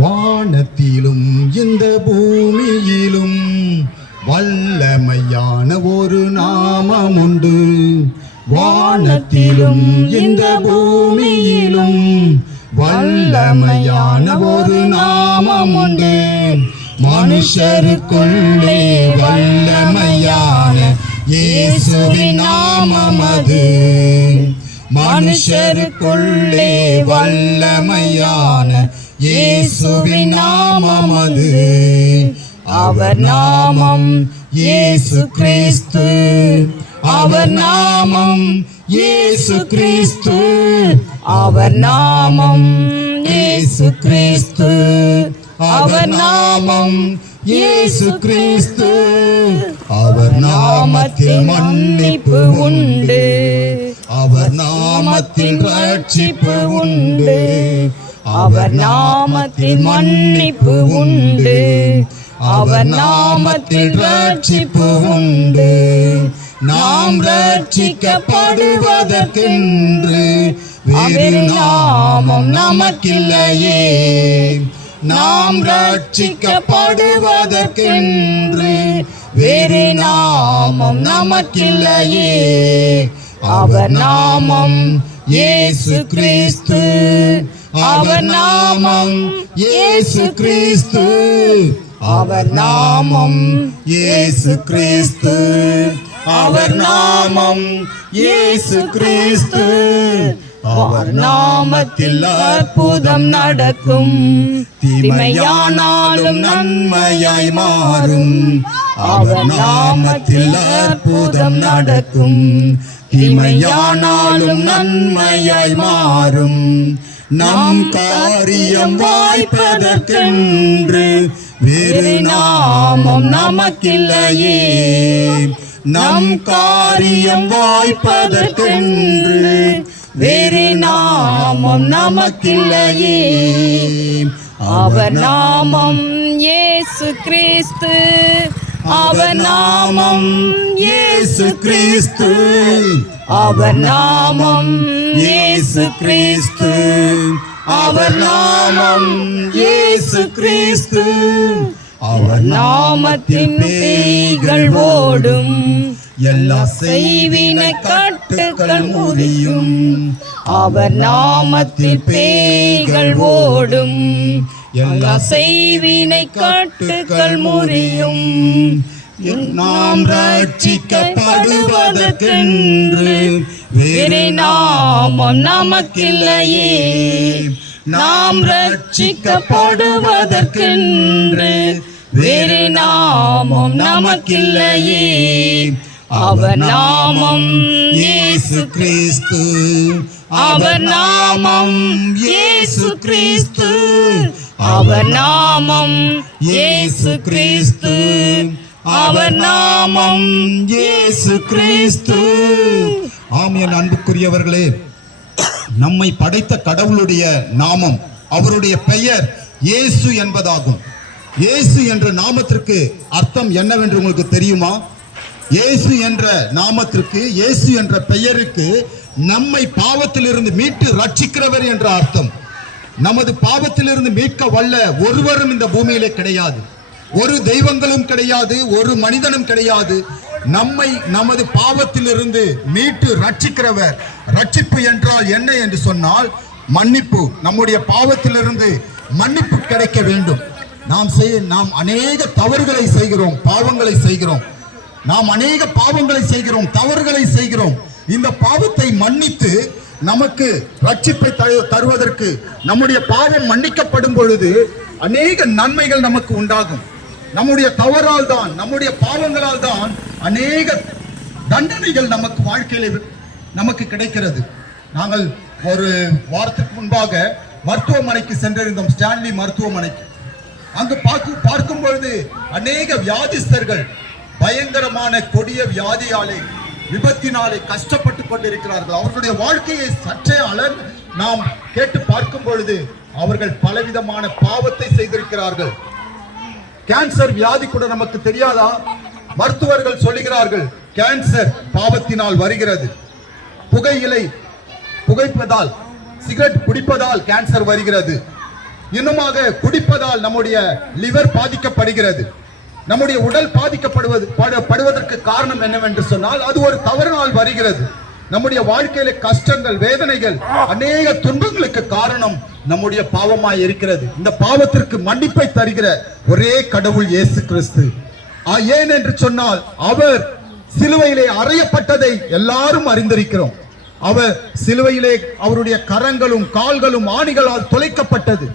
வானத்திலும் இந்த பூமியிலும் வல்லமையான ஒரு நாமம் உண்டு. வானத்திலும் இந்த பூமியிலும் வல்லமையான ஒரு நாமம் உண்டு. மனுஷருக்குள்ளே வல்லமையான இயேசுவின் நாமம் அது. மனுஷருக்குள்ளே வல்லமையான இயேசுவின் நாமம் அது. அவர் நாமம் இயேசு கிறிஸ்து. அவர் நாமம் இயேசு கிறிஸ்து. அவர் நாமம் இயேசு கிறிஸ்து. அவர் நாமம் இயேசு கிறிஸ்து. அவர் நாமத்தில் மன்னிப்பு உண்டு. அவர் நாமத்தில் ரட்சிப்பு உண்டு. அவர் நாமத்தில் மன்னிப்பு உண்டு. அவர் நாமத்தில் ரட்சிப்பு உண்டு. நாம் ரட்சிக்கப்படுவதற்கென்று வேறு நாமம் நமக்கில்லையே. நாம் ரட்சிக்கப்படுவதற்கென்று வேறு நாமம் நமக்கில்லையே. அவர் நாமம் இயேசு கிறிஸ்து. அவர் நாமம் இயேசு கிறிஸ்து. அவர் நாமம் இயேசு கிறிஸ்து. அவர் நாமம் இயேசு கிறிஸ்து. அவர் நாமத்தில் அற்புதம் நடக்கும். தீமையானாலும் நன்மையாய் மாறும். அவர் நாமத்தில் அற்புதம் நடக்கும். தீமையானாலும் நன்மையாய் மாறும். நம் காரியம் வாய்ப்பதற்கென்று வேறு நாமம் நமக்கில்லையே. நம் காரியம் வாய்ப்பதற்கென்று வேறு நாமம் நமக்கில்லையே. அவர் நாமம் இயேசு கிறிஸ்து. அவர் நாமம் இயேசு கிறிஸ்து. அவர் நாமம் இயேசு கிறிஸ்து. அவர் நாமம் இயேசு கிறிஸ்து. அவர் நாமத்தின் பேய்கள் ஓடும். எல்லா செய்வினை கட்டுக்கள் முடியும் அவர் நாமத்தில் பேய்கள் ஓடும். எல்லா செய்வினை கட்டுக்கள் முறியும். நாம் ரட்சிக்கப்படுவதற்கென்று வேறு நாமம் நமக்கில்லையே. நாம் ரட்சிக்கப்படுவதற்கென்று வேறு நாமம் நமக்கில்லையே. அவர் நாமம் இயேசு கிறிஸ்து. அவர் நாமம் இயேசு கிறிஸ்து. அவர் நாமம் இயேசு கிறிஸ்து. அவர் நாமம் இயேசு கிறிஸ்து. ஆம் என் அன்புக்குரியவர்களே நம்மை படைத்த கடவுளுடைய நாமம் அவருடைய பெயர் இயேசு என்பதாகும். இயேசு என்ற நாமத்திற்கு அர்த்தம் என்னவென்று உங்களுக்கு தெரியுமா? இயேசு என்ற நாமத்திற்கு இயேசு என்ற பெயருக்கு நம்மை பாவத்திலிருந்து மீட்டு ரட்சிக்கிறவர் என்ற அர்த்தம். நமது பாவத்திலிருந்து மீட்க வல்ல ஒருவரும் இந்த பூமியிலே கிடையாது. ஒரு தெய்வங்களும் கிடையாது ஒரு மனிதனும் கிடையாது. நம்மை நமது பாவத்திலிருந்து மீட்டு ரட்சிக்கிறவர் ரட்சிப்பு என்றால் என்ன என்று சொன்னால் மன்னிப்பு. நம்முடைய பாவத்திலிருந்து மன்னிப்பு கிடைக்க வேண்டும். நாம் செய்ய நாம் அநேக தவறுகளை செய்கிறோம் பாவங்களை செய்கிறோம். நாம் அநேக பாவங்களை செய்கிறோம் தவறுகளை செய்கிறோம். இந்த பாவத்தை மன்னித்து நமக்கு ரட்சிப்பை தருவதற்கு நம்முடைய பாவம் மன்னிக்கப்படும் பொழுது அநேக நன்மைகள் நமக்கு உண்டாகும். நம்முடைய தவறால் தான் நம்முடைய பாவங்களால் தான் அநேக தண்டனைகள் நமக்கு வாழ்க்கையில் நமக்கு கிடைக்கிறது. நாங்கள் ஒரு வாரத்துக்கு முன்பாக மருத்துவமனைக்கு சென்றிருந்தோம் ஸ்டான்லி மருத்துவமனைக்கு. அங்கு பார்க்க பார்க்கும் பொழுது அநேக வியாதிஸ்தர்கள் பயங்கரமான கொடிய வியாதியாலே விபத்தினாலே கஷ்டப்பட்டு கொண்டிருக்கிறார்கள். அவர்களுடைய வாழ்க்கையை சற்றே அலன் நாம் கேட்டு பார்க்கும் பொழுது அவர்கள் பலவிதமான பாவத்தை செய்திருக்கிறார்கள். கேன்சர் வியாதி கூட நமக்கு தெரியாதா? மருத்துவர்கள் சொல்லுகிறார்கள் கேன்சர் பாவத்தினால் வருகிறது. புகையிலை புகைப்பதால் சிகரெட் குடிப்பதால் கேன்சர் வருகிறது. இன்னுமாக குடிப்பதால் நம்முடைய லிவர் பாதிக்கப்படுகிறது. நம்முடைய உடல் பாதிக்கப்படுவது படு- படுவதற்கு காரணம் என்னவென்று சொன்னால் அது ஒரு தவறினால் வருகிறது. நம்முடைய வாழ்க்கையில கஷ்டங்கள் வேதனைகள் அநேக துன்பங்களுக்கு காரணம் நம்முடைய பாவமாய் இருக்கிறது. இந்த பாவத்திற்கு மன்னிப்பை தருகிற ஒரே கடவுள் இயேசு கிறிஸ்து. ஏன் என்று சொன்னால் அவர் சிலுவையிலே அறையப்பட்டதை எல்லாரும் அறிந்திருக்கிறோம். அவர் சிலுவையிலே அவருடைய கரங்களும் கால்களும் ஆணிகளால் துளைக்கப்பட்டது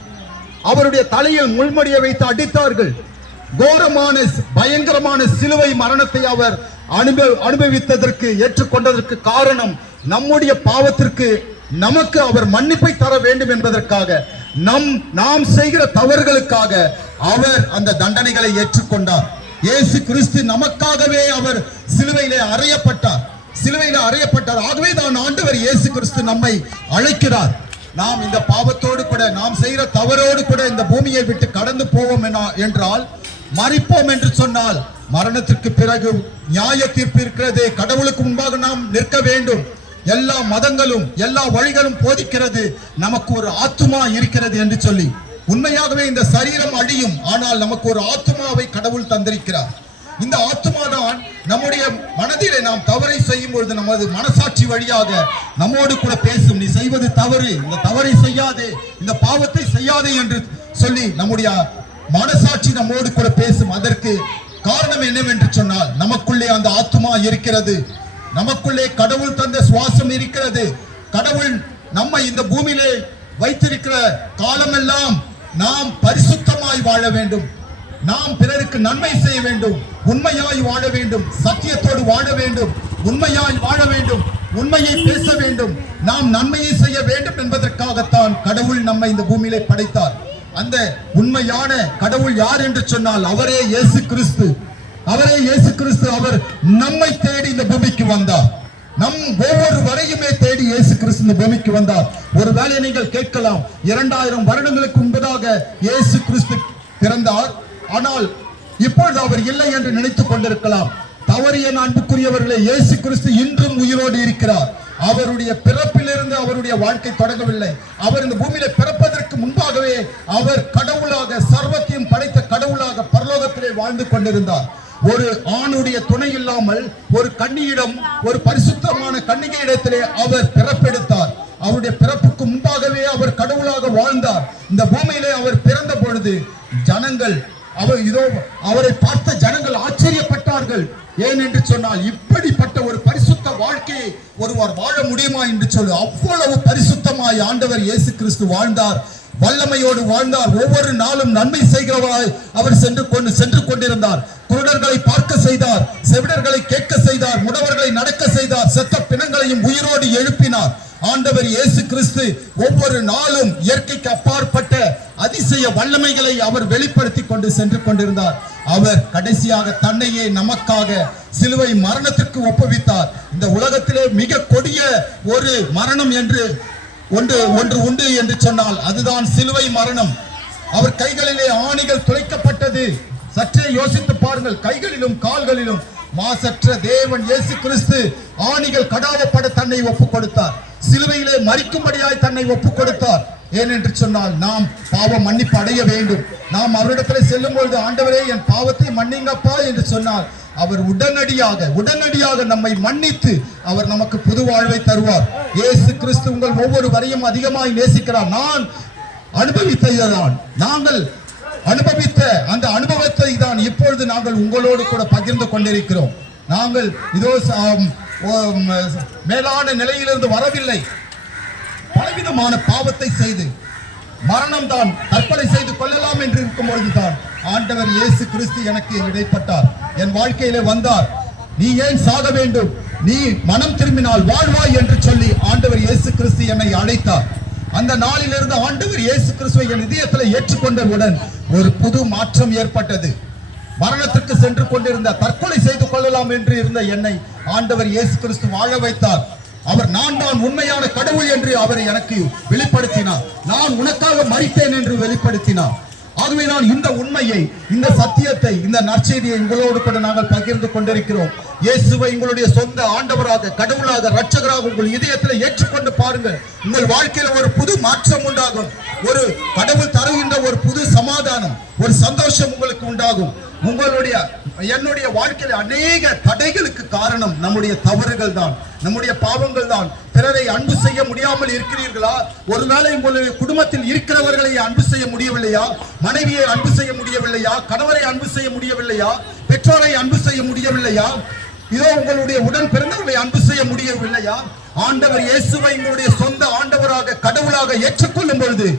அவருடைய தலையில் முள்மடியை வைத்து அடித்தார்கள். கோரமான பயங்கரமான சிலுவை மரணத்தை அவர் அனுபவ அனுபவித்ததற்கு ஏற்றுக்கொண்டதற்கு காரணம் நம்முடைய பாவத்திற்கு நமக்கு அவர் மன்னிப்பை தர வேண்டும் என்பதற்காக நம் நாம் செய்கிற தவறுகளுக்காக அவர் அந்த தண்டனைகளை ஏற்றுக்கொண்டார். இயேசு கிறிஸ்து நமக்காகவே அவர் சிலுவையிலே அறையப்பட்டார். சிலுவையில அறையப்பட்டார். ஆகவே தான் ஆண்டவர் இயேசு கிறிஸ்து நம்மை அழைக்கிறார். நாம் இந்த பாவத்தோடு கூட நாம் செய்கிற தவறோடு கூட இந்த பூமியை விட்டு கடந்து போவோம் என- என்றால் மறிப்போம் என்று சொன்னால் மரணத்திற்கு பிறகு நியாய தீர்ப்பு இருக்கிறது. கடவுளுக்கு முன்பாக நாம் நிற்க வேண்டும். எல்லா மதங்களும் எல்லா வழிகளும் போதிக்கிறது. நமக்கு ஒரு ஆத்துமா இருக்கிறது என்று சொல்லி. உண்மையாகவே இந்த சரீரம் அழியும். ஆனால் நமக்கு ஒரு ஆத்துமாவை கடவுள் தந்திருக்கிறார். இந்த ஆத்துமா தான் நம்முடைய மனதிலே நாம் தவறை செய்யும் பொழுது நமது மனசாட்சி வழியாக நம்மோடு கூட பேசும். நீ செய்வது தவறு. இந்த தவறை செய்யாதே. இந்த பாவத்தை செய்யாதே என்று சொல்லி நம்முடைய மனசாட்சி நம்மோடு கூட பேசும் அதற்கு காரணம் என்னவென்று சொன்னால் நமக்குள்ளே அந்த ஆத்துமா இருக்கிறது. நமக்குள்ளே கடவுள் தந்த சுவாசம் இருக்கிறது. கடவுள் நம்மை இந்த பூமியிலே வைத்திருக்கிற காலமெல்லாம் நாம் பரிசுத்தமாய் வாழ வேண்டும். நாம் பிறருக்கு நன்மை செய்ய வேண்டும். உண்மையாய் வாழ வேண்டும். சத்தியத்தோடு வாழ வேண்டும். உண்மையாய் வாழ வேண்டும். உண்மையை பேச வேண்டும். நாம் நன்மையை செய்ய வேண்டும் என்பதற்காகத்தான் கடவுள் நம்மை இந்த பூமியிலே படைத்தார். அந்த உண்மையான கடவுள் யார் என்று சொன்னால் அவரே இயேசு கிறிஸ்து. அவரே இயேசு கிறிஸ்து அவர் நம்மை தேடி இந்த பூமிக்கு வந்தார். நம் ஒவ்வொரு வரையுமே தேடி இயேசு கிறிஸ்து இந்த பூமிக்கு வந்தார். ஒருவேளை நீங்கள் கேட்கலாம் இரண்டாயிரம் வருடங்களுக்கு முன்பதாக இயேசு கிறிஸ்து பிறந்தார். ஆனால் இப்பொழுது அவர் இல்லை என்று நினைத்துக் கொண்டிருக்கலாம். தவறிய அன்புக்குரியவர்களே இயேசு கிறிஸ்து இன்றும் உயிரோடு இருக்கிறார். அவருடைய பிறப்பிலிருந்து அவருடைய வாழ்க்கை தொடங்கவில்லை. அவர் இந்த பூமியில பிறப்ப ஆகவே அவர் கடவுளாக சர்வத்தையும் படைத்த கடவுளாக பரலோகத்திலே வாழ்ந்து கொண்டிருந்தார். ஒரு ஆணுடைய துணை இல்லாமல் ஒரு கன்னியிடம் ஒரு பரிசுத்தமான கன்னிகை இடத்திலே அவர் பிறப்பெடுத்தார். அவருடைய பிறப்புக்கு முன்பாகவே அவர் கடவுளாக வாழ்ந்தார். இந்த பூமியிலே அவர் பிறந்த பொழுது ஜனங்கள் அவர் இதோ அவரை பார்த்த ஜனங்கள் ஆச்சரியப்பட்டார்கள். ஏன் என்று சொன்னால் இப்படிப்பட்ட ஒரு பரிசுத்த வாழ்க்கையை ஒருவர் வாழ முடியுமா என்று சொல்லு. அவ்வளவு பரிசுத்தமாய் ஆண்டவர் இயேசு கிறிஸ்து வாழ்ந்தார். வல்லமையோடு வாழ்ந்தார். ஒவ்வொரு நாளும் நன்மை செய்கிறவராய் அவர் சென்று கொண்டு சென்று கொண்டிருந்தார். குருடர்களை பார்க்க செய்தார். செவிடர்களை கேட்க செய்தார். முடவர்களை நடக்க செய்தார். செத்த பிணங்களையும் உயிரோடு எழுப்பினார். ஆண்டவர் இயேசு கிறிஸ்து ஒவ்வொரு நாளும் இயற்கைக்கு அப்பாற்பட்ட அதிசய வல்லமைகளை அவர் வெளிப்படுத்தி கொண்டு சென்று கொண்டிருந்தார். அவர் கடைசியாக தன்னையே நமக்காக சிலுவை மரணத்திற்கு ஒப்புவித்தார். இந்த உலகத்திலே மிக கொடிய ஒரு மரணம் என்று ஒன்று ஒன்று உண்டு என்று சொன்னால் அதுதான் சிலுவை மரணம். அவர் கைகளிலே ஆணிகள் துளைக்கப்பட்டது. சற்றே யோசித்து பாருங்கள் கைகளிலும் கால்களிலும் மாசற்ற தேவன் இயேசு கிறிஸ்து ஆணிகள் கடாவப்பட தன்னை ஒப்புக் கொடுத்தார் சிலுவையிலே மறிக்கும்படியாய் தன்னை ஒப்புக் கொடுத்தார் ஏனென்று சொன்னால் நாம் பாவம் மன்னிப்பு அடைய வேண்டும். நாம் அவரிடத்தில் செல்லும் பொழுது ஆண்டவரே என் பாவத்தை மன்னிங்கப்பா என்று சொன்னால் அவர் உடனடியாக உடனடியாக நம்மை மன்னித்து அவர் நமக்கு புது வாழ்வை தருவார். இயேசு கிறிஸ்து உங்கள் ஒவ்வொரு வரையும் அதிகமாய் நேசிக்கிறார். நான் அனுபவித்ததுதான். நாங்கள் அனுபவித்த அந்த அனுபவத்தை தான் இப்பொழுது நாங்கள் உங்களோடு கூட பகிர்ந்து கொண்டிருக்கிறோம். நாங்கள் இதோ மேலான நிலையிலிருந்து வரவில்லை. பலவிதமான பாவத்தை செய்து மரணம் தான் தற்கொலை செய்து கொள்ளலாம் என்று இருக்கும் பொழுதுதான் ஆண்டவர் இயேசு கிறிஸ்து எனக்கு இடைப்பட்டார். என் வாழ்க்கையிலே வந்தார். நீ ஏன் சாக வேண்டும்? நீ மனம் திரும்பினால் வாழ்வாய் என்று சொல்லி ஆண்டவர் இயேசு கிறிஸ்து என்னை அழைத்தார். அந்த நாளிலிருந்து ஆண்டவர் இயேசு கிறிஸ்துவை என் இதயத்தில் ஏற்றுக்கொண்டவுடன் ஒரு புது மாற்றம் ஏற்பட்டது. மரணத்திற்கு சென்று கொண்டிருந்த தற்கொலை செய்து கொள்ளலாம் என்று இருந்த என்னை ஆண்டவர் இயேசு கிறிஸ்து வாழ வைத்தார். அவர் நான் தான் உண்மையான கடவுள் என்று அவரை எனக்கு வெளிப்படுத்தினார். நான் உனக்காக மறித்தேன் என்று வெளிப்படுத்தினார். ஆகவே நான் இந்த உண்மையை இந்த சத்தியத்தை இந்த நற்செய்தியை உங்களோடு கூட நாங்கள் பகிர்ந்து கொண்டிருக்கிறோம். இயேசுவை உங்களுடைய சொந்த ஆண்டவராக கடவுளாக ரட்சகராக உங்கள் இதயத்தில் ஏற்றுக்கொண்டு பாருங்கள். உங்கள் வாழ்க்கையில ஒரு புது மாற்றம் உண்டாகும். ஒரு கடவுள் தருகின்ற ஒரு புது சமாதானம் ஒரு சந்தோஷம் உங்களுக்கு உண்டாகும் உங்களுடைய என்னுடைய வாழ்க்கையில அநேக தடைகளுக்கு காரணம் நம்முடைய தவறுகள் தான் நம்முடைய பாவங்கள் தான். பிறரை அன்பு செய்ய முடியாமல் இருக்கிறீர்களா? ஒருவேளை உங்களுடைய குடும்பத்தில் இருக்கிறவர்களை அன்பு செய்ய முடியவில்லையா? மனைவியை அன்பு செய்ய முடியவில்லையா? கணவரை அன்பு செய்ய முடியவில்லையா? பெற்றோரை அன்பு செய்ய முடியவில்லையா? இதோ உங்களுடைய உடன் பிறந்தவர்களை அன்பு செய்ய முடியவில்லையா? ஆண்டவர் இயேசுவை உங்களுடைய சொந்த ஆண்டவராக கடவுளாக ஏற்றுக்கொள்ளும் பொழுது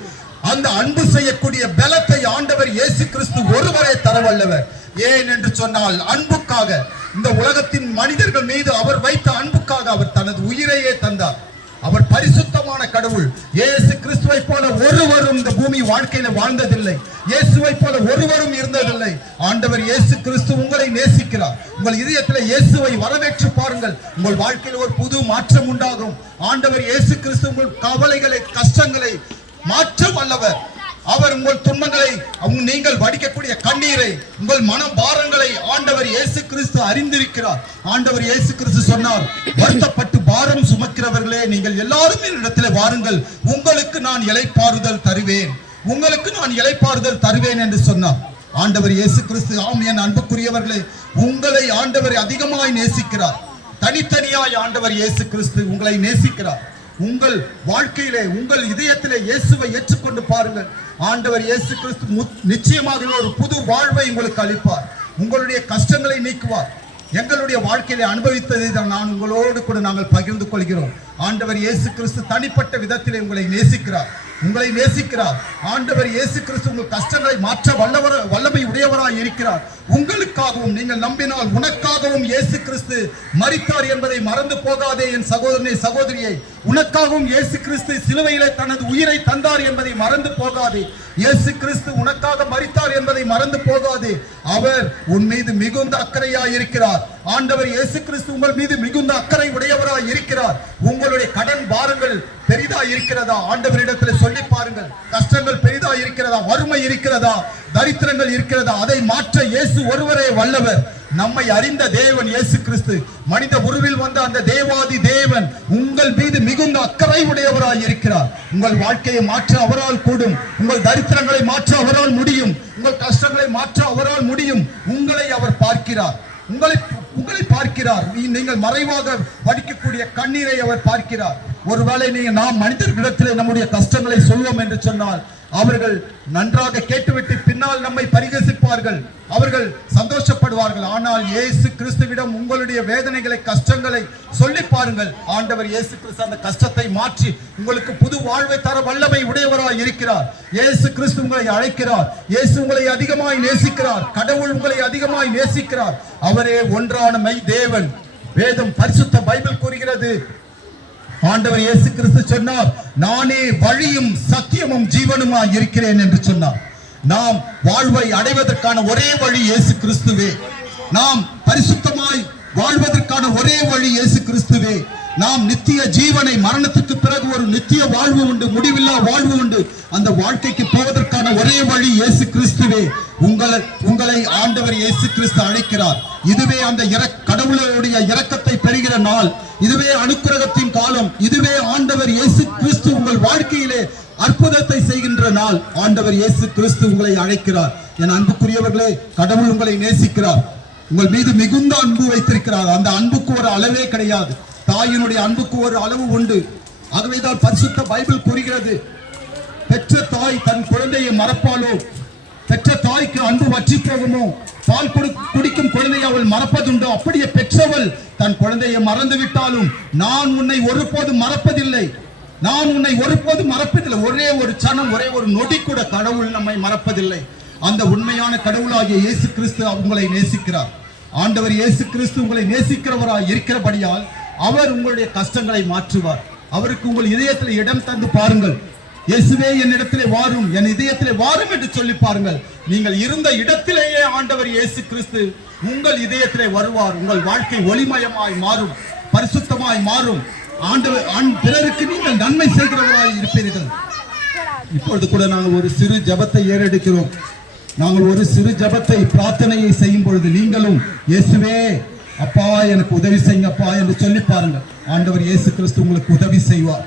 அந்த அன்பு செய்யக்கூடிய பலத்தை ஆண்டவர் இயேசு கிறிஸ்து ஒருவரே தரவல்லவர். ஏன் என்று சொன்னால் அன்புக்காக. இந்த உலகத்தின் மனிதர்கள் மீது அவர் வைத்த அன்புக்காக அவர் தனது உயிரையே தந்தார். அவர் பரிசுத்தமான கடவுள். இயேசு கிறிஸ்துவை போல ஒருவரும் இந்த பூமி வாழ்க்கையில வாழ்ந்ததில்லை. இயேசுவை போல ஒருவரும் இருந்ததில்லை. ஆண்டவர் இயேசு கிறிஸ்து உங்களை நேசிக்கிறார். உங்கள் இதயத்தில் இயேசுவை வரவேற்று பாருங்கள். உங்கள் வாழ்க்கையில் ஒரு புது மாற்றம் உண்டாகும். ஆண்டவர் இயேசு கிறிஸ்து உங்கள் கவலைகளை கஷ்டங்களை மாற்ற வல்லவர். அவர் உங்கள் துன்பங்களை நீங்கள் வடிக்கக்கூடிய கண்ணீரை உங்கள் மன பாரங்களை ஆண்டவர் இயேசு கிறிஸ்து அறிந்திருக்கிறார். ஆண்டவர் இயேசு கிறிஸ்து சொன்னார் வருத்தப்பட்டு பாரம் சுமக்கிறவர்களே நீங்கள் எல்லாரும் என்னிடத்தில் வாருங்கள். உங்களுக்கு நான் இலைப்பாறுதல் தருவேன். உங்களுக்கு நான் இலைப்பாறுதல் தருவேன் என்று சொன்னார். ஆண்டவர் இயேசு கிறிஸ்து ஆம் என் அன்புக்குரியவர்களே உங்களை ஆண்டவர் அதிகமாய் நேசிக்கிறார். தனித்தனியாய் ஆண்டவர் இயேசு கிறிஸ்து உங்களை நேசிக்கிறார். உங்கள் வாழ்க்கையிலே உங்கள் இதயத்திலே இயேசுவை ஏற்றுக்கொண்டு பாருங்கள். ஆண்டவர் இயேசு கிறிஸ்து நிச்சயமாக ஒரு புது வாழ்வை உங்களுக்கு அளிப்பார். உங்களுடைய கஷ்டங்களை நீக்குவார். எங்களுடைய வாழ்க்கையிலே அனுபவித்ததை தான் நான் உங்களோடு கூட நாங்கள் பகிர்ந்து கொள்கிறோம். ஆண்டவர் இயேசு கிறிஸ்து தனிப்பட்ட விதத்திலே உங்களை நேசிக்கிறார். உங்களை நேசிக்கிறார். ஆண்டவர் இயேசு கிறிஸ்து உங்கள் கஷ்டங்களை மாற்ற வல்லவர் வல்லமை உடையவராய் இருக்கிறார். உங்களுக்காகவும் நீங்கள் நம்பினால் உனக்காகவும் இயேசு கிறிஸ்து மறித்தார் என்பதை மறந்து போகாதே என் சகோதரனை சகோதரியை. உனக்காகவும் இயேசு கிறிஸ்து சிலுவையிலே தனது உயிரை தந்தார் என்பதை மறந்து போகாதே. இயேசு கிறிஸ்து உனக்காக மறித்தார் என்பதை மறந்து போகாதே. அவர் உன் மீது மிகுந்த அக்கறையாய் இருக்கிறார். ஆண்டவர் இயேசு கிறிஸ்து உங்கள் மீது மிகுந்த அக்கறை உடையவராய் இருக்கிறார். உங்களுடைய கடன் பாரங்கள் பெரிதா இருக்கிறதா? ஆண்டவரிடத்தில் சொல்லி பாருங்கள். கஷ்டங்கள் பெரிதா இருக்கிறதா? வறுமை இருக்கிறதா? தரித்திரங்கள் இருக்கிறதா? அதை மாற்ற இயேசு ஒருவரே வல்லவர். நம்மை அறிந்த தேவன் இயேசு கிறிஸ்து. மனித உருவில் வந்த அந்த தேவாதி தேவன் உங்கள் மீது மிகுந்த அக்கறை உடையவராய் இருக்கிறார். உங்கள் வாழ்க்கையை மாற்ற அவரால் கூடும். உங்கள் தரித்திரங்களை மாற்ற அவரால் முடியும். உங்கள் கஷ்டங்களை மாற்ற அவரால் முடியும். உங்களை அவர் பார்க்கிறார். உங்களை உங்களை பார்க்கிறார். நீ- நீங்கள் மறைவாக வடிக்கக்கூடிய கண்ணீரை அவர் பார்க்கிறார். ஒருவேளை நீங்க நாம் மனிதர்களிடத்தில் நம்முடைய கஷ்டங்களை சொல்வோம் என்று சொன்னால் அவர்கள் நன்றாக கேட்டுவிட்டு பின்னால் நம்மை பரிகசிப்பார்கள். அவர்கள் சந்தோஷப்படுவார்கள். ஆனால் இயேசு கிறிஸ்துவிடம் உங்களுடைய வேதனைகளை கஷ்டங்களை சொல்லி பாருங்கள். ஆண்டவர் இயேசு கிறிஸ்து அந்த கஷ்டத்தை மாற்றி உங்களுக்கு புது வாழ்வை தர வல்லமை உடையவராய் இருக்கிறார். இயேசு கிறிஸ்து உங்களை அழைக்கிறார். இயேசு உங்களை அதிகமாய் நேசிக்கிறார். கடவுள் உங்களை அதிகமாய் நேசிக்கிறார். அவரே ஒன்றான மை தேவன். வேதம் பரிசுத்த பைபிள் கூறுகிறது. ஆண்டவர் இயேசு கிறிஸ்து சொன்னார் நானே வழியும் சத்தியமும் ஜீவனுமா இருக்கிறேன் என்று சொன்னார். நாம் வாழ்வை அடைவதற்கான ஒரே வழி இயேசு கிறிஸ்துவே நாம் பரிசுத்தமாய் வாழ்வதற்கான ஒரே வழி இயேசு கிறிஸ்துவே நாம் நித்திய ஜீவனை மரணத்துக்கு பிறகு ஒரு நித்திய வாழ்வு உண்டு முடிவில்லா வாழ்வு உண்டு. அந்த வாழ்க்கைக்கு போவதற்கான ஒரே வழி இயேசு கிறிஸ்துவே. உங்களை உங்களை ஆண்டவர் இயேசு கிறிஸ்து அழைக்கிறார். இதுவே அந்த இற- கடவுளுடைய இரக்கத்தை பெறுகிற நாள். இதுவே அனுக்கிரகத்தின் காலம். இதுவே ஆண்டவர் இயேசு கிறிஸ்து உங்கள் வாழ்க்கையிலே அற்புதத்தை செய்கின்ற நாள். ஆண்டவர் இயேசு கிறிஸ்து உங்களை அழைக்கிறார். என் அன்புக்குரியவர்களே கடவுள் உங்களை நேசிக்கிறார். உங்கள் மீது மிகுந்த அன்பு வைத்திருக்கிறார். அந்த அன்புக்கு ஒரு அளவே கிடையாது. தாயினுடைய அன்புக்கு ஒரு அளவு உண்டு. ஆகவேதான் பரிசுத்த பைபிள் கூறுகிறது. பெற்ற தாய் தன் குழந்தையை மறப்பாளோ? பெற்ற தாய்க்கு அன்பு வற்றி போகுமோ? பால் கொடு குடிக்கும் குழந்தையை அவள் மறப்பதுண்டோ? அப்படியே பெற்றவள் தன் குழந்தையை மறந்து விட்டாலும் நான் உன்னை ஒருபோதும் மறப்பதில்லை. நான் உன்னை ஒருபோதும் மறப்பதில்லை. ஒரே ஒரு சனம் ஒரே ஒரு நொடி கூட கடவுள் நம்மை மறப்பதில்லை. அந்த உண்மையான கடவுளாகிய இயேசு கிறிஸ்து உங்களை நேசிக்கிறார். ஆண்டவர் இயேசு கிறிஸ்து உங்களை நேசிக்கிறவராய் இருக்கிறபடியால் அவர் உங்களுடைய கஷ்டங்களை மாற்றுவார். அவருக்கு உங்கள் இதயத்தில் இடம் தந்து பாருங்கள். இயேசுவே என்னிடத்திலே வாரும். என் இதயத்திலே வாரும் என்று சொல்லி பாருங்கள். நீங்கள் இருந்த இடத்திலேயே ஆண்டவர் இயேசு கிறிஸ்து உங்கள் இதயத்திலே வருவார். உங்கள் வாழ்க்கை ஒளிமயமாய் மாறும். பரிசுத்தமாய் மாறும். ஆண்டவர் ஆண் பிறருக்கு நீங்கள் நன்மை செய்கிறவராய் இருப்பீர்கள். இப்பொழுது கூட நாங்கள் ஒரு சிறு ஜெபத்தை ஏறெடுக்கிறோம். நாங்கள் ஒரு சிறு ஜெபத்தை பிரார்த்தனையை செய்யும் பொழுது நீங்களும் இயேசுவே அப்பா எனக்கு உதவி செய்யுங்கப்பா என்று சொல்லி பாருங்கள். ஆண்டவர் இயேசு கிறிஸ்து உங்களுக்கு உதவி செய்வார்.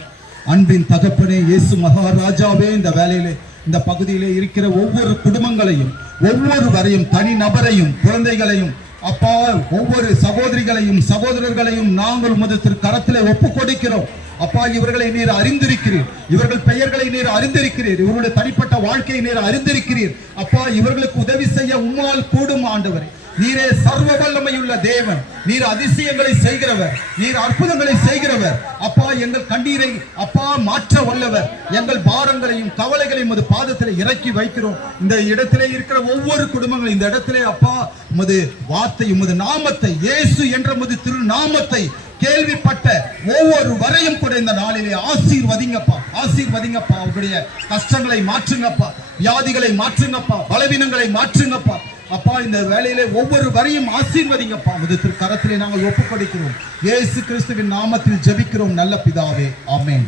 அன்பின் தகப்பனே இயேசு மகாராஜாவே இந்த வேலையிலே இந்த பகுதியிலே இருக்கிற ஒவ்வொரு குடும்பங்களையும் ஒவ்வொருவரையும் தனி நபரையும் குழந்தைகளையும் அப்பா ஒவ்வொரு சகோதரிகளையும் சகோதரர்களையும் நாங்கள் உமது திரு கரத்திலே ஒப்பு கொடுக்கிறோம். அப்பா இவர்களை நீர் அறிந்திருக்கிறீர். இவர்கள் பெயர்களை நீர் அறிந்திருக்கிறீர். இவருடைய தனிப்பட்ட வாழ்க்கையை நீர் அறிந்திருக்கிறீர். அப்பா இவர்களுக்கு உதவி செய்ய உம்மால் கூடும் ஆண்டவரே. நீரே சர்வ வல்லமையுள்ள தேவன். நீர் அதிசயங்களை செய்கிறவர். நீர் அற்புதங்களை செய்கிறவர். அப்பா எங்கள் கண்ணீரை அப்பா மாற்ற வல்லவர். எங்கள் பாரங்களையும் கவலைகளையும் உமது பாதத்தில் இறக்கி வைக்கிறோம். இந்த இடத்திலே இருக்கிற ஒவ்வொரு குடும்பங்களும் இந்த இடத்திலே அப்பா உமது வார்த்தை உமது நாமத்தை இயேசு என்ற முது திரு நாமத்தை கேள்விப்பட்ட ஒவ்வொரு வரையும் கூட இந்த நாளிலே ஆசீர்வதிங்கப்பா. ஆசீர்வதிங்கப்பா. அவருடைய கஷ்டங்களை மாற்றுங்கப்பா. வியாதிகளை மாற்றுங்கப்பா. பலவீனங்களை மாற்றுங்கப்பா. அப்பா இந்த வேலையிலே ஒவ்வொரு வரையும் ஆசீர்வதிங்கப்பா முது திரு கரத்திலே நாங்கள் ஒப்புக்கொடுக்கிறோம். ஏசு இயேசு கிறிஸ்துவின் நாமத்தில் ஜெபிக்கிறோம். நல்ல பிதாவே. ஆமேன்.